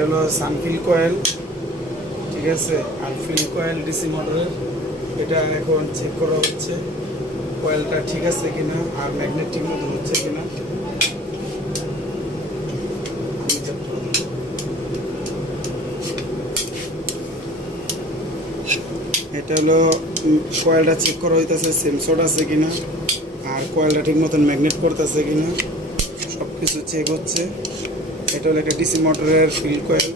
এটা হলো সানফিল কয়েল, ঠিক আছে। আর ফিল কয়েল ডিসি মোটরের, এটা এখন চেক করা হচ্ছে কয়েলটা ঠিক আছে কিনা আর ম্যাগনেট ঠিক মতো হচ্ছে কিনা। এটা হলো কয়েলটা চেক করা হইতেছে সেমসড আছে কিনা আর কয়েলটা ঠিক মতন ম্যাগনেট করতেছে কিনা, সব কিছু চেক হচ্ছে। এটা হলো একটা ডিসি মোটরের ফিল কয়েল।